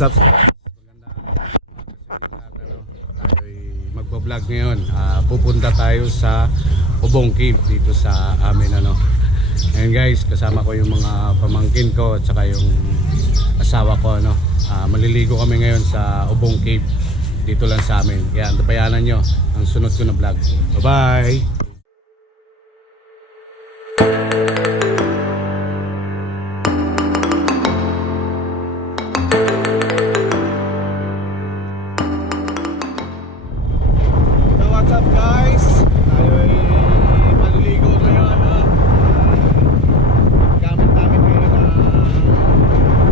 What's up? Tayo'y magbablog ngayon. Pupunta tayo sa Ubong Cave dito sa amin ano. Ayan guys, kasama ko yung mga pamangkin ko at saka yung asawa ko ano. Maliligo kami ngayon sa Ubong Cave dito lang sa amin. Kaya antabayanan nyo ang sunod ko na vlog. Bye bye! What's up guys? Tayo ay maliligo ngayon gamit namin ngayon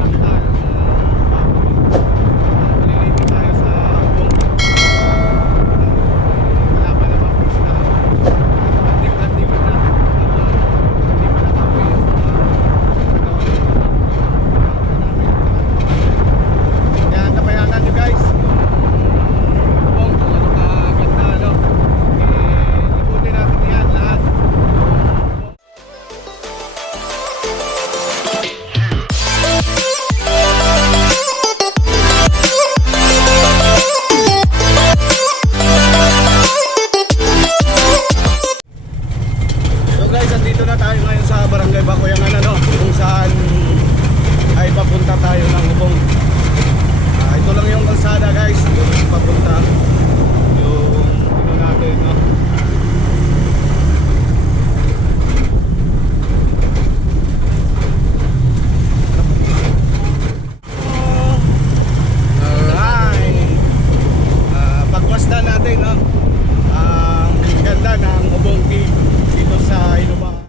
naktal maliligo tayo sa Ubong. Wala pa naman pista. Antik-antik na hindi pa nakapoy yung kaya napayanan nyo guys. Dito na tayo ngayon sa Barangay Bacoyangan ano, kung saan ay papunta tayo ng Ubong. Ito lang yung kalsada guys, yung papunta yung natin no. Alright, pagmasdan natin no, ang ganda ng Ubong Cave dito sa Ilubang.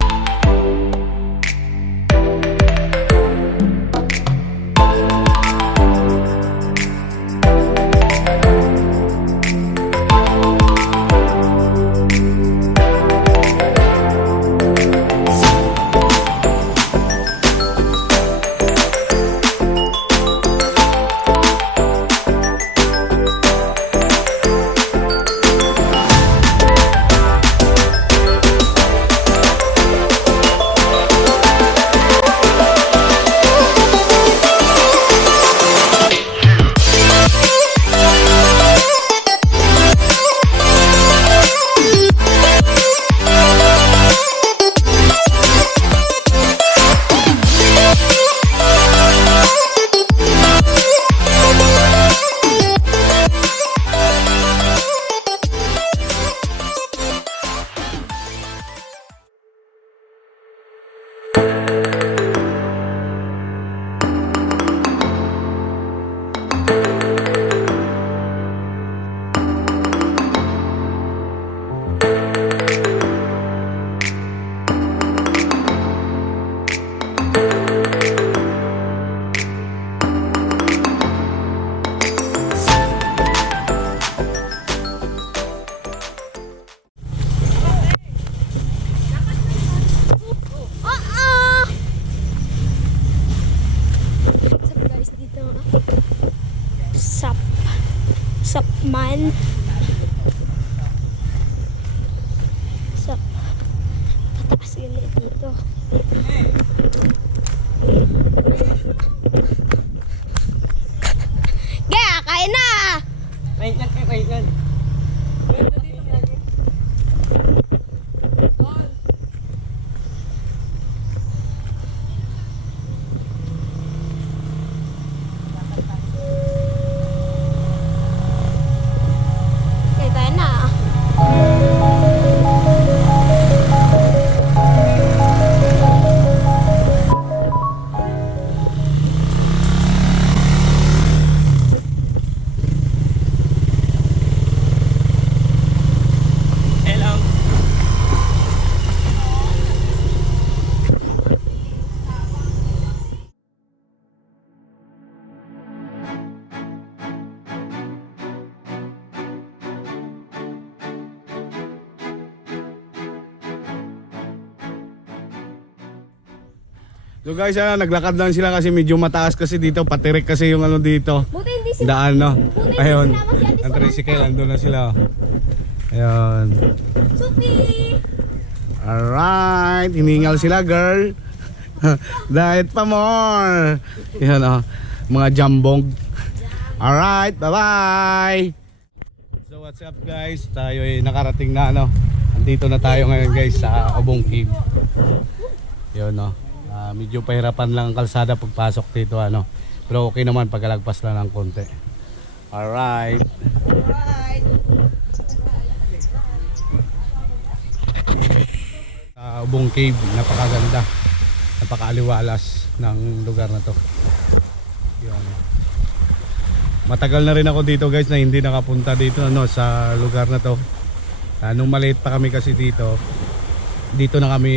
Man sap pataas ulit dito. Gaya, kain na! Wait lang. So guys, naglakad lang sila kasi medyo mataas kasi dito, patirik kasi yung ano dito. Buti hindi sila. Daan no. Buti Ayun. hindi sinama si Ate Ang Sophie. tricycle andun na sila. Ayun. Sophie! Alright, hiningal sila girl. Diet pa more. Yan mga jambong. Alright, bye-bye! So what's up guys? Tayo ay nakarating na ano. Andito na tayo ngayon guys sa Obong Cave. Yun no. Medyo pahirapan lang ang kalsada pagpasok dito ano. Pero okay naman pagkalagpas lang ng konti. Alright. Obong Cave, napakaganda. Napakaaliwalas ng lugar na to. Yun. Matagal na rin ako dito guys na hindi nakapunta dito ano sa lugar na to. Nung maliit pa kami kasi dito na kami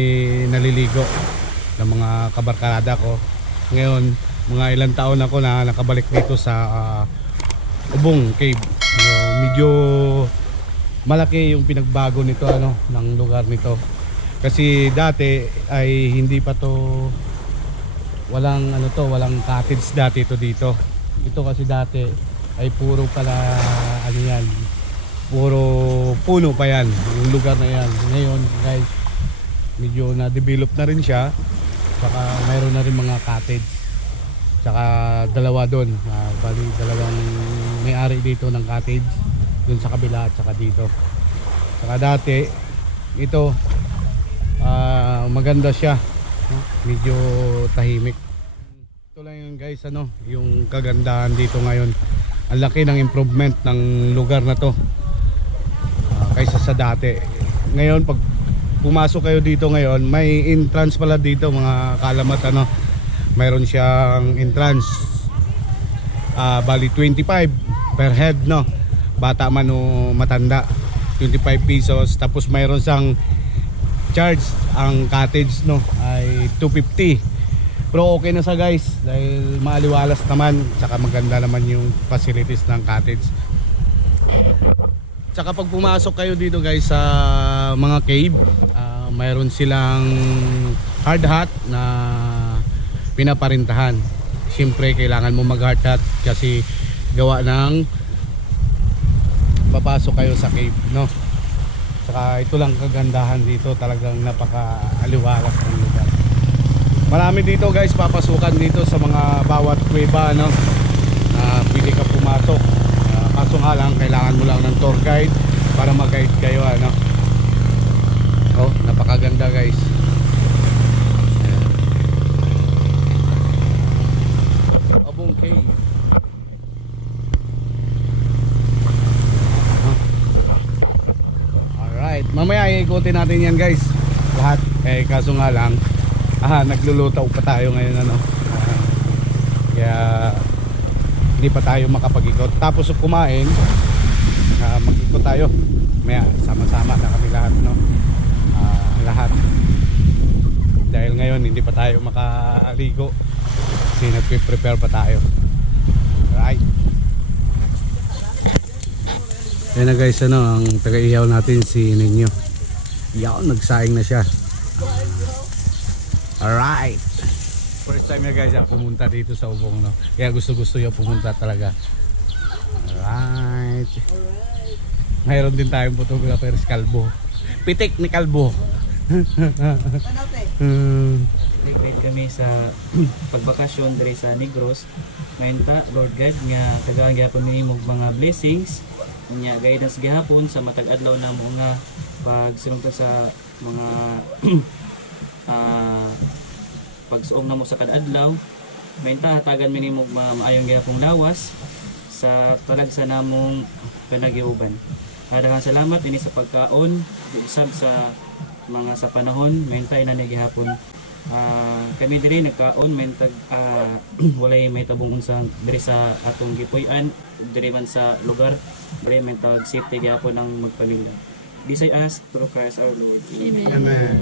naliligo ng mga kabarkada ko. Ngayon, mga ilang taon ako na nakabalik dito sa Obong Cave. Medyo malaki yung pinagbago nito ano ng lugar nito. Kasi dati ay hindi pa to walang walang cottage dati to dito. Ito kasi dati ay puro pala ano yan, puro puno pa yan yung lugar na yan. Ngayon guys, medyo na-develop na rin siya, saka mayroon na rin mga cottage, saka dalawa doon, bali dalawang may-ari dito ng cottage, doon sa kabila at saka dito. Saka dati ito maganda siya, medyo tahimik. Ito lang yun guys ano, yung kagandahan dito ngayon. Ang laki ng improvement ng lugar na to kaysa sa dati. Ngayon pag pumasok kayo dito ngayon, may entrance pala dito mga kalamat ano. Mayroon siyang entrance, bali 25 per head no, bata man o matanda, 25 pesos. Tapos mayroon siyang charge, ang cottage no ay 250. Pero okay na sa guys dahil maaliwalas naman, tsaka maganda naman yung facilities ng cottage. Tsaka pag pumasok kayo dito guys sa mga cave, mayroon silang hard hat na pinaparintahan. Siyempre kailangan mo mag hard hat kasi gawa ng papasok kayo sa cave no. Tsaka ito lang kagandahan dito, talagang napaka-aliwalas ng lugar. Marami dito guys papasukan dito sa mga bawat kuweba no, pwede ka pumasok. Kaso nga lang kailangan mo lang ng tour guide para mag-guide kayo ano. Oh, napakaganda guys. Obong Cave. Alright, mamaya ikutin natin yan guys lahat. Kaso nga lang naglulutaw pa tayo ngayon ano, kaya hindi pa tayo makapag-ikot. Tapos kumain, mag-ikot tayo maya, sama-sama na kami lahat no, lahat, dahil ngayon hindi pa tayo makaligo kasi nagpe-prepare pa tayo. Alright, yan na guys ano, ang taga-ihaw natin si Ninyo. Yan, nagsaing na siya. Alright, first time niya guys pumunta dito sa Obong no, kaya gusto niya pumunta talaga. Alright, mayroon din tayong photographer si Kalbo, pitik ni Kalbo. Nag-grade kami sa pagbakasyon diri sa Negros. Ngayon ta, Lord God, nga tagaan gyapon minimum mga blessings, nya guidance gihapon sa matag adlaw na mga pagsunod sa mga pagsuong na mo sa kadadlaw. Ngayon ta, hatagan minimum maayong gihapong lawas sa talagsa namong panagiuban. Daghang salamat ini sa pagkaon, usab sa mga sa panahon. Ngayon ta ina gihapon. Kami diri nagkaon mentag walay may tabong unsa diri sa atong gipuy-an diri man sa lugar, diri mentag safety gyapon ang magpamilya. This I ask through Christ our Lord. Amen. Amen.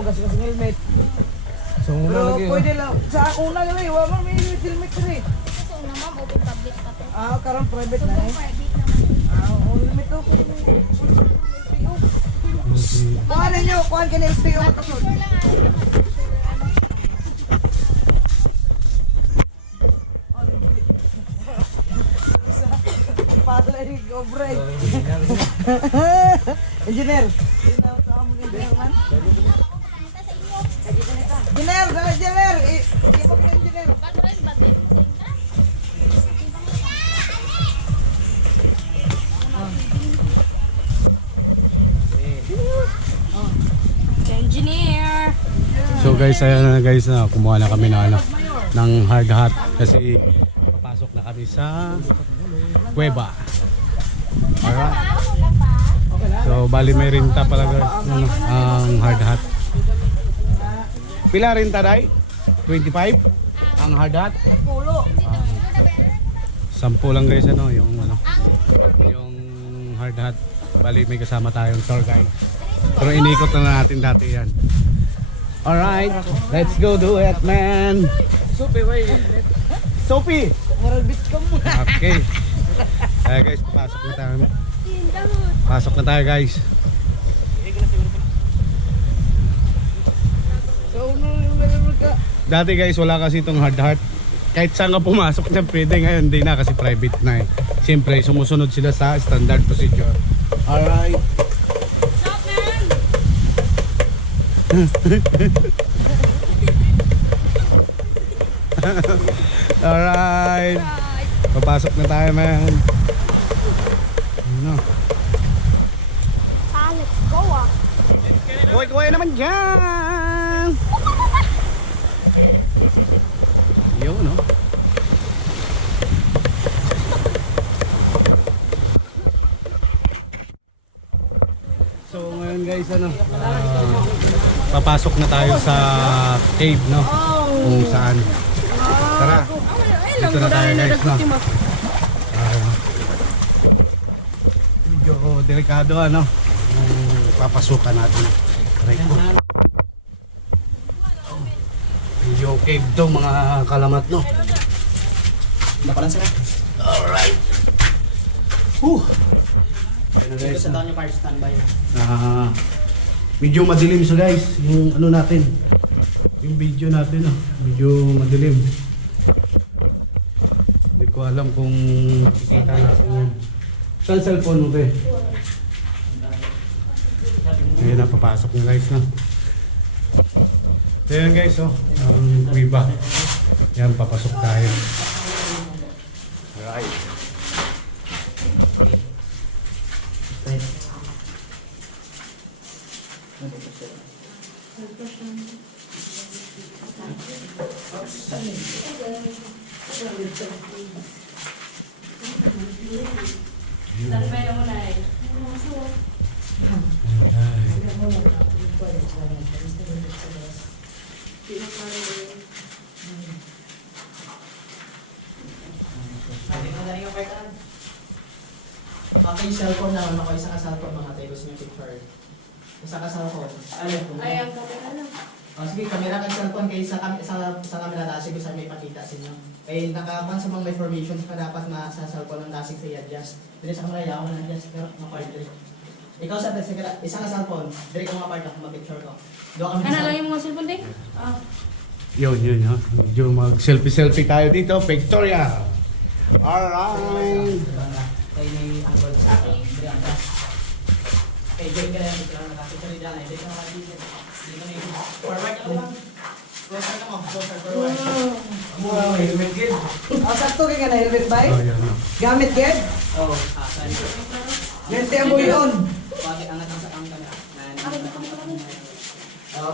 mo kasi helmet. So, Pero pwede lang. Sa ako na lang eh. Wala may helmet ka eh. So, naman, open public pa to. Karang private na eh. Private naman. Helmet to. Kuhaan ninyo. Kuhaan ka na LTO. Palay go break. Engineer. Engineer man. Engineer, dala engineer. Hindi mo kina engineer. Engineer! So guys, ayan na guys, na kumuha na kami ng hard hat kasi papasok na kami sa kuweba. Alright. So bali may rinta pala guys ang hard hat. Pila rinta day? 25 ang hard hat. 10 lang guys yung hard hat. Bali may kasama tayong tour guide. Pero inikot na natin dati yan. Alright, let's go do it, man. Sophie, wait. Sophie! Marabit ka mo. Okay. Kaya guys, pasok na tayo. Pasok na tayo guys. So, ano ka? Dati guys, wala kasi itong hard hat. Kahit saan ka pumasok na pwede, ngayon hindi na kasi private na eh. Siyempre, sumusunod sila sa standard procedure. Alright. Alright. Papasok na tayo, man. Ano? Let's go ah. Kuhay-kuhay naman dyan! Yun, no? So, ngayon guys, papasok na tayo sa cave, no? Kung saan. Tara. Dito na tayo guys, no? Medyo delikado, ano? Yung papasukan natin. Right po. Medyo cave to, mga kalamat, no? Napalan sila. Alright. Whew. Ayun na guys, no? Standby na. Medyo madilim so guys, yung ano natin, yung video natin, medyo madilim. Hindi ko alam kung makikita natin yan. Saan cellphone mo ba? Ngayon na, papasok na guys, no? So yan guys, ang kuwiba. Yan, papasok tayo. Alright. Okay, cellphone na ako isang cellphone mga tayo gusto niyo picture. Isang cellphone. Ayan, kamera lang. Sige, camera kang cellphone kayo sa camera dasig gusto may pakita sa inyo. Eh nakakuan sa mga information pa dapat na sa cellphone ng dasig sa adjust. Dili sa camera yaw na adjust pero na ikaw sa isang cellphone, dili ka mga part ako ma-picture ko. Do kami. Ano lang yung mga cellphone din? Yun. Medyo mag-selfie tayo dito. Pictorial. Alright. Kay may angle sa dili ang dash. Okay, game ka lang picture na kasi dili dala, dili ka makadili. Forward ka lang. Closer ka mo, closer forward. Wow, helmet gid. Sakto kay na helmet bay? Oh, yan, no. Gamit gid? Oh, sorry. Lente mo yun. Bakit angat ang sa camera?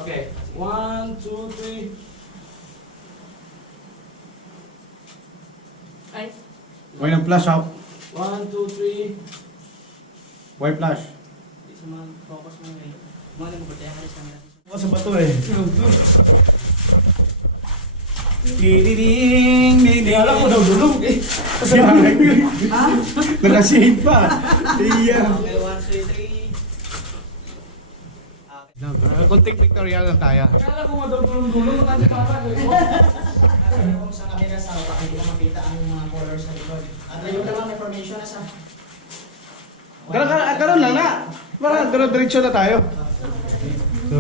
Okay. 1, 2, 3. Ay. Why ng flash out? 1, 2, 3. Why flash? Sa mga focus mo ngayon. Mga mo ba tayo sa camera? Ako sa bato eh. Ding ding. Alam ko daw dulog eh. Nakashade pa. Iya. Okay, 1, 2, 3. Alright. Kunting pictorial lang tayo. Kung sa camera sa hawak, hindi ko makita ang mga colors sa likod. At yung lang may formation na sa... Karoon lang na. Parang diretso na tayo. So,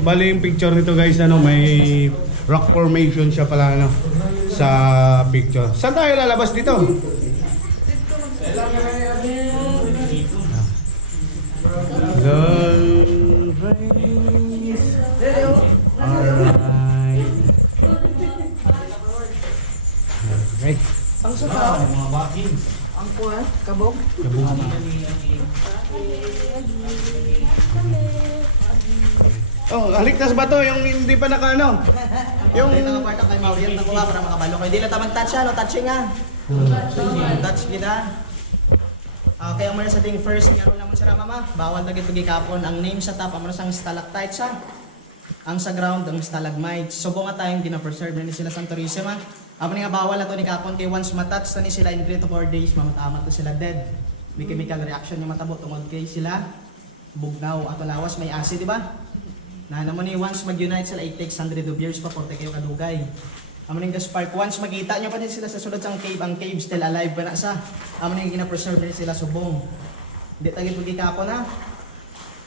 bali yung picture nito guys, ano, may rock formation siya pala, ano, sa picture. Saan tayo lalabas dito? Alright. Okay. Ang suka. Ang kuha, kabog. Oh, haliktas ba to? Yung hindi pa naka ano? Yung nakaparta kay Maurian na kuha para makabalo ko. Hindi na tamang touch ano, touching nga. Touch kita. Okay, ang muna sa ting first, ngayon naman sila mama. Bawal na gito gikapon. Ang name sa top, ang sang stalactites ha. Ang sa ground, ang stalagmites. Subo nga tayong gina-preserve na ni sila sang tourism ha. Ang nga bawal na to ni kapon kay once matouch na ni sila in 3 to 4 days, mamatama to sila dead. May chemical reaction yung matabo tungod kay sila bugnaw at lawas may acid, di ba? Na naman ni once mag-unite sila, it takes 100 of years pa porte kayo kadugay. Amo ning spark once makita nyo pa din sila sa sulod sang cave, ang cave still alive pa na sa. Amo ning gina-preserve na sila subong. Hindi tagi pagkikapon ha.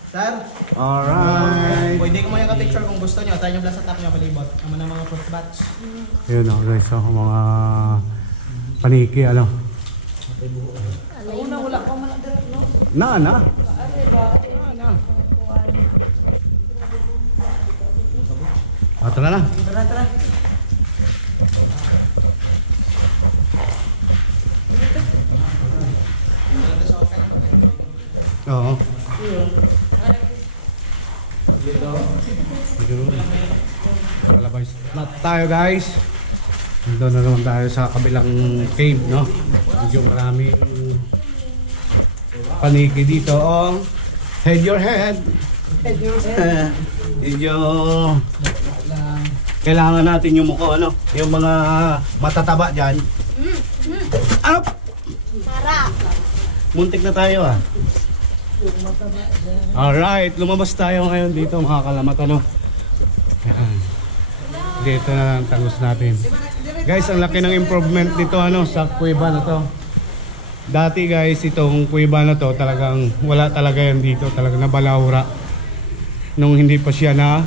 Sir? Alright. Pwede ko mo yung picture kung gusto nyo. Try nyo lang sa top nyo palibot. Amo na mga fruit bats. Yun o guys, so, mga paniki, ano. Una, wala pa man ang direct, no? Na. Tara na. Tara. Oo. Palabas na tayo guys. Doon na naman tayo sa kabilang cave, no? Medyo maraming paniki dito. Oh, head your head. Medyo kailangan natin yung mukha, ano? Yung mga matataba dyan. Up! Muntik na tayo ah. Alright, lumabas tayo ngayon dito mga kalamat, ano? Yan. Dito na ang tangos natin. Guys, ang laki ng improvement nito, ano, sa kuweba na to. Dati guys, itong kuweba na to talagang wala talaga yan dito, talagang nabalawra. Nung hindi pa siya na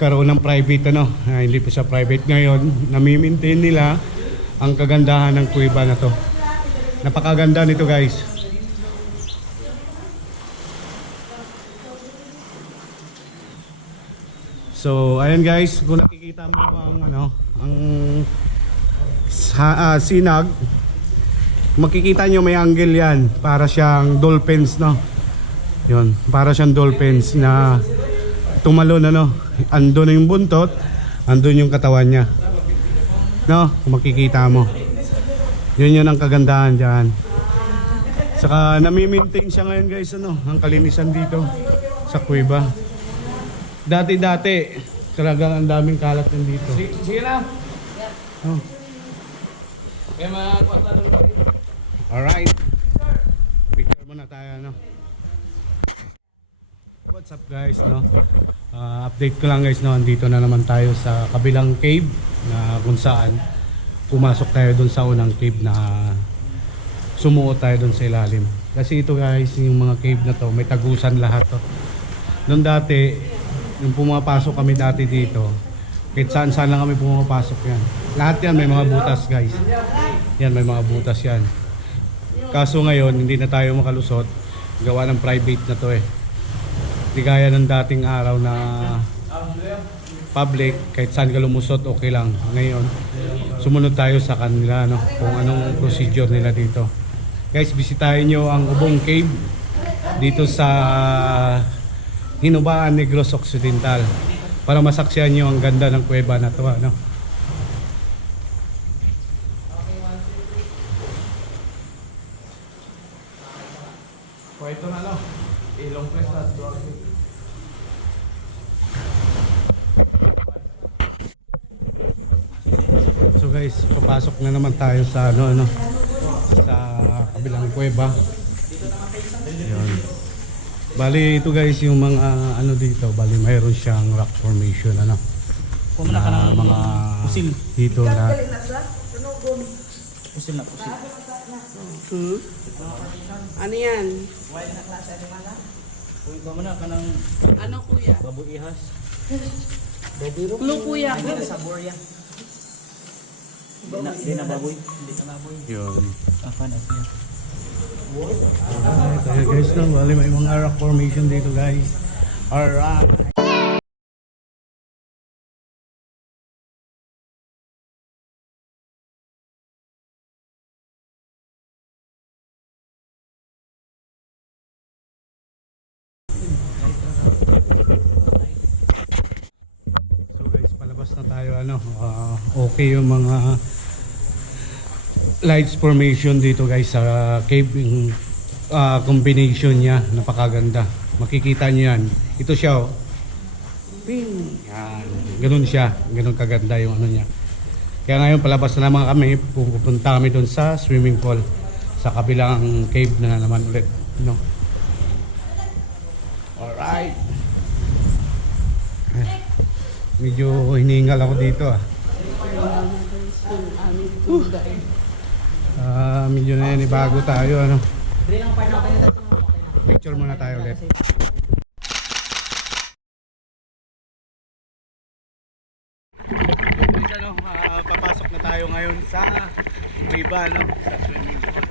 karoon ng private, ano, hindi pa siya private ngayon, nami-maintain nila ang kagandahan ng kuweba na to. Napakaganda nito guys. So, ayan guys, kung nakikita mo ang ano, ang sinag, makikita nyo may angle yan, para siyang dolphins, no? Yun, para siyang dolphins na tumalon, ano? Andun yung buntot, andun yung katawan niya. No? Kung makikita mo. Yun ang kagandahan dyan. Saka nami-maintain siya ngayon guys, ano? Ang kalinisan dito sa kuweba. Dati-dati, talagang ang daming kalat din dito. Sige na. Oh. Kaya mga Alright. Picture muna tayo, no? What's up guys, no? Update ko lang guys, no? Andito na naman tayo sa kabilang cave na kung saan pumasok tayo dun sa unang cave na sumuot tayo dun sa ilalim. Kasi ito guys, yung mga cave na to, may tagusan lahat to. Noon dati, nung pumapasok kami dati dito, kahit saan lang kami pumapasok yan. Lahat yan may mga butas guys. Yan, may mga butas yan. Kaso ngayon, hindi na tayo makalusot. Gawa ng private na to eh. Hindi gaya ng dating araw na public, kahit saan ka lumusot, okay lang. Ngayon, sumunod tayo sa kanila, no? Kung anong procedure nila dito. Guys, bisitahin nyo ang Ubong Cave dito sa Hinubaan, Negros Occidental para masaksihan nyo ang ganda ng kuweba na to, ano? Ito na, no? Ilong press na. So guys, papasok na naman tayo sa ano sa kabilang kuweba. Yun. Bali ito guys yung mga ano dito, bali mayroon siyang rock formation ano. Kung na ka ng Mga pusil. dito na Pusil na pusil. Ano yan? Kung ikaw mo na ka ng Ano kuya? baboy ihas. Clue kuya. Di na baboy. Hindi na baboy. yun. Apa na siya. Alright, ayan guys no, bali may mga rock formation dito guys. Alright. So guys, palabas na tayo ano, okay yung mga lights formation dito guys sa cave, yung combination niya napakaganda, makikita niyo yan, ito siya oh. Ping! Yan. Ganun siya, ganun kaganda yung ano niya. Kaya ngayon palabas na naman kami, pupunta kami doon sa swimming pool sa kabilang cave na naman ulit, no? Alright. Medyo hiningal ako dito ah. Medyo na yan, bago tayo ano. Picture muna tayo ulit. Guys, ano, papasok na tayo ngayon sa iba no, sa swimming pool.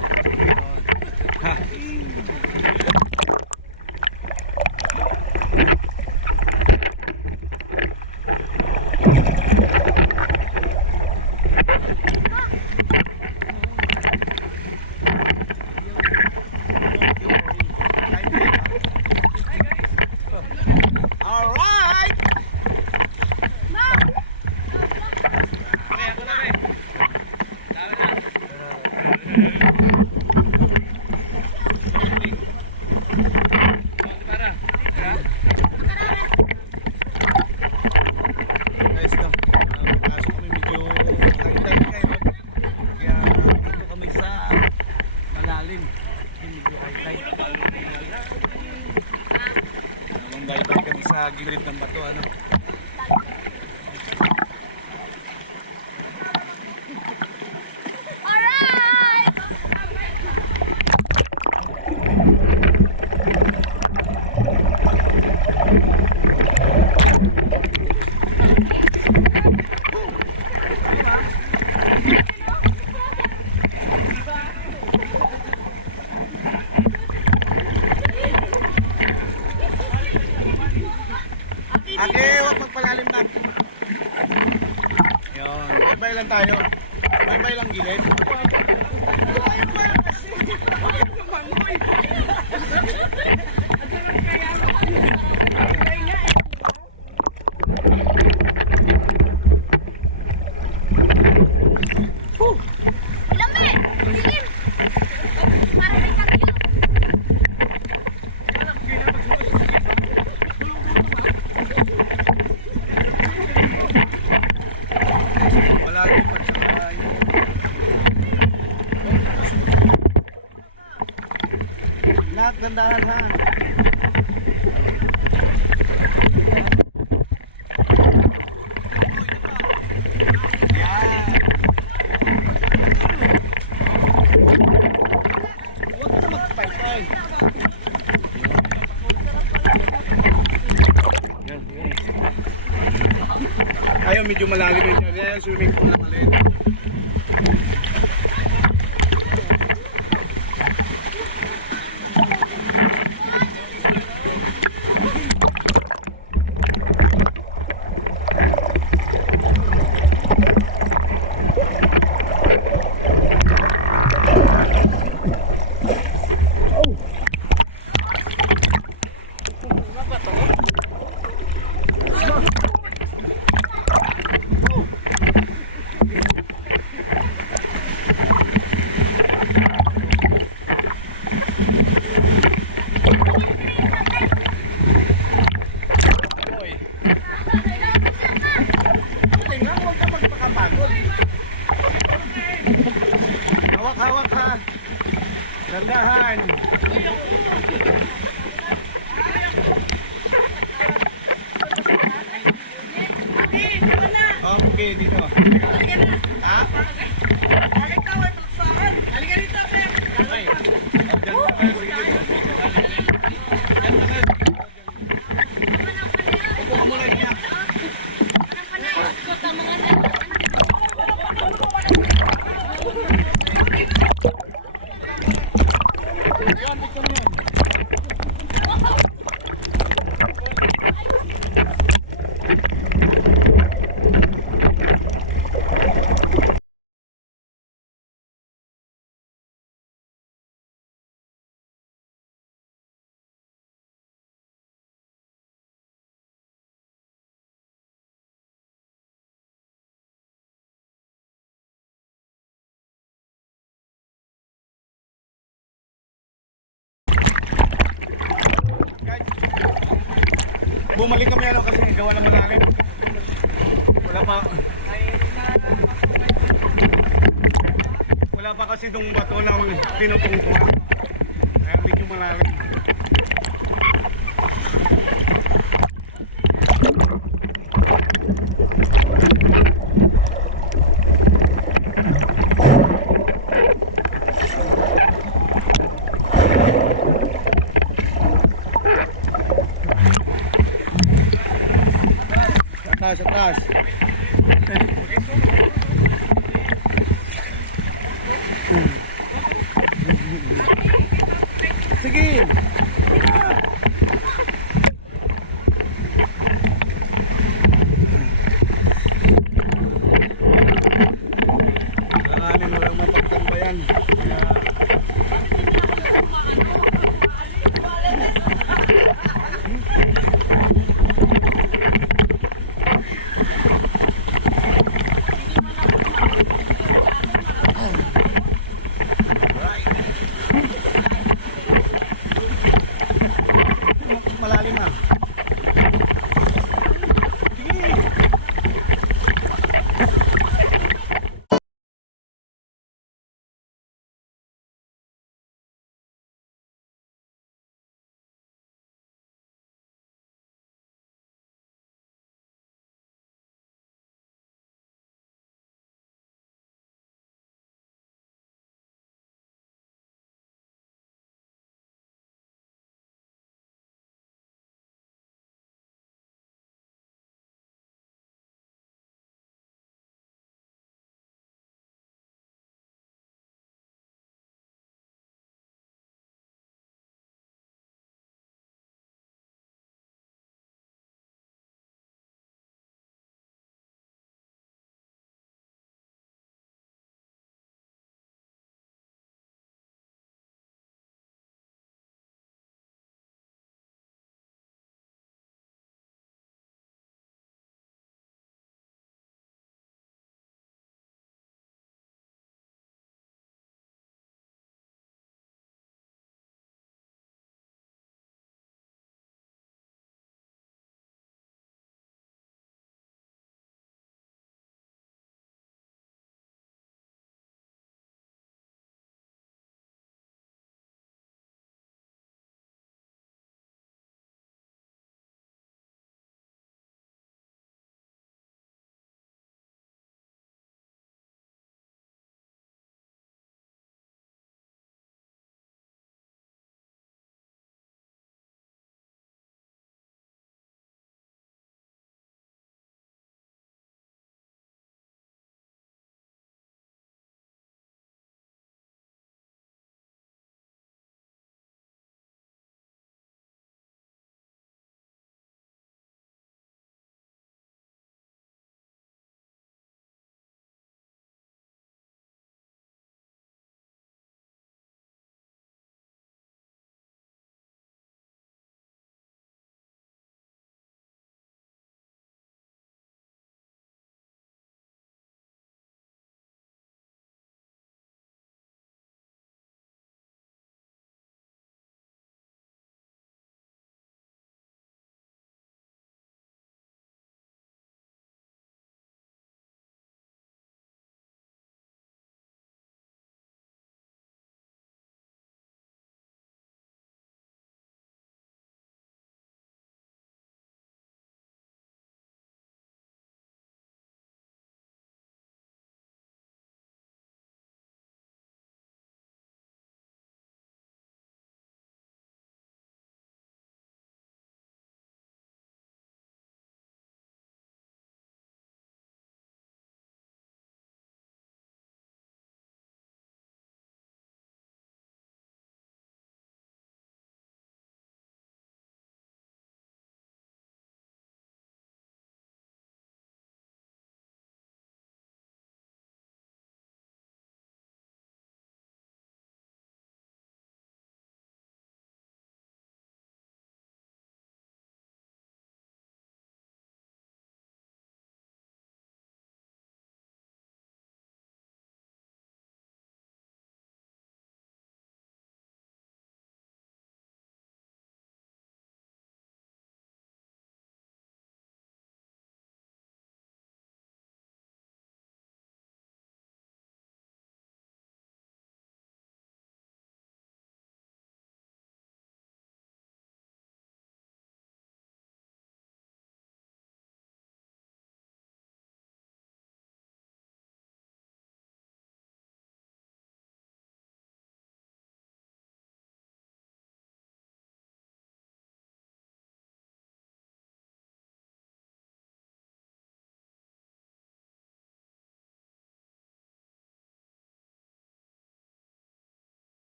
Ha. Alright! Guys, no, pasok kami medyo high-tide kayo. Kaya dito kami sa malalim. Medyo high-tide. Bye-bye kami sa gilid ng bato ano. Ate, huwag magpalalim na. Yun, bye-bye lang tayo. Bye-bye lang gilid. Malalim pa sa lahat dandahan ha. Yan. Huwag ka na magpaypay. Yan, yan. Ayaw, medyo malalim yun dyan. Yan, swimming pool na maliit. Hawak-hawak ha. Dandahan. kayo dito. Ha? Ay, dyan na kayo. Dyan na kayo. Upo ka muna dyan. Bumalik kami ano kasi gawa ng malalim. Wala pa. Wala pa kasi itong bato na pinutungtungan. Kaya medyo malalim. Atas, atas. Sige. Langanin, walang mapagtambayan. Kaya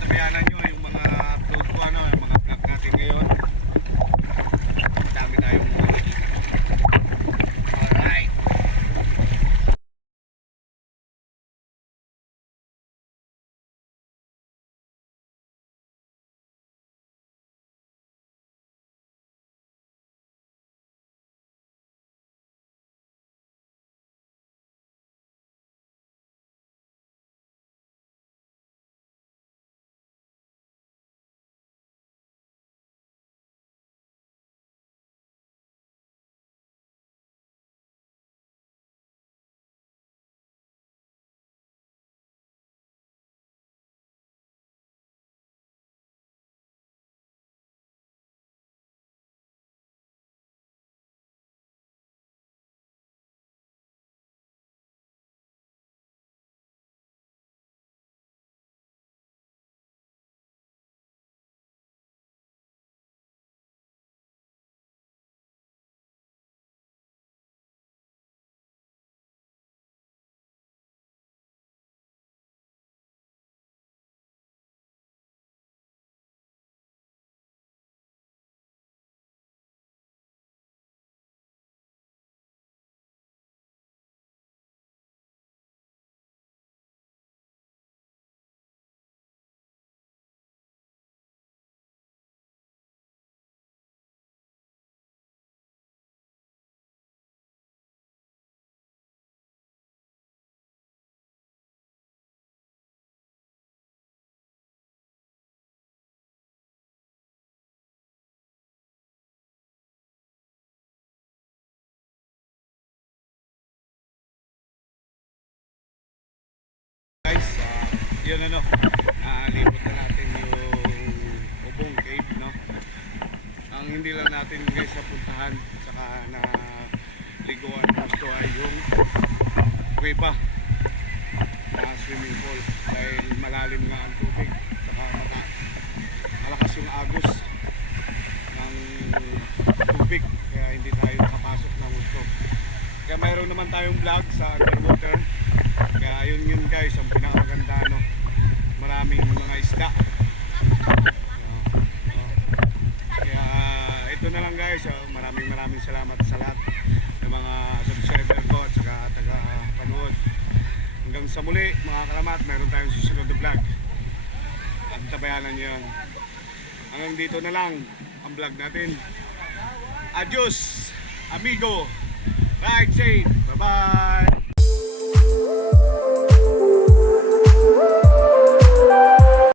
tabayanan nyo yung mga upload ko, ano, yung mga vlog natin ngayon. Dami tayong mga nakikita. Alright. Guys, yun ano, libot na natin yung Obong Cave, no? Ang hindi lang natin guys napuntahan saka na liguan gusto ay yung kuweba na swimming pool dahil malalim nga ang tubig saka malakas yung agos ng tubig kaya hindi tayo nakapasok ng gusto. Kaya mayroon naman tayong vlog sa underwater. Kaya yun guys, ang pinakamaganda, no? Maraming mga isda. Kaya ito na lang guys, maraming salamat sa lahat ng mga subscriber ko at saka taga-panood. Hanggang sa muli mga kalamat, mayroon tayong susunod na vlog. At tabayanan nyo yun. Hanggang dito na lang ang vlog natin. Adios, amigo. Ride safe. Bye-bye.